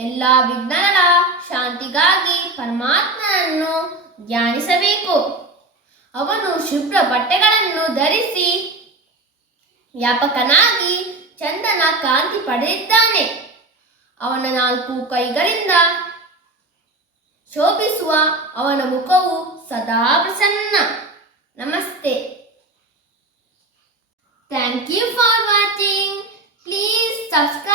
ಎಲ್ಲ ವಿಜ್ಞಾನಗಳ ಶಾಂತಿಗಾಗಿ ಪರಮಾತ್ಮನನ್ನು ಧ್ಯಾನಿಸಬೇಕು. ಅವನು ಶುಭ್ರ ಬಟ್ಟೆಗಳನ್ನು ಧರಿಸಿ ವ್ಯಾಪಕನಾಗಿ ಚಂದನ ಕಾಂತಿ ಪಡೆದಿದ್ದಾನೆ. ಅವನ ನಾಲ್ಕು ಕೈಗಳಿಂದ ಶೋಭಿಸುವ ಅವನ ಮುಖವು ಸದಾ ಪ್ರಸನ್ನ. ನಮಸ್ತೆ. Thank you for watching please subscribe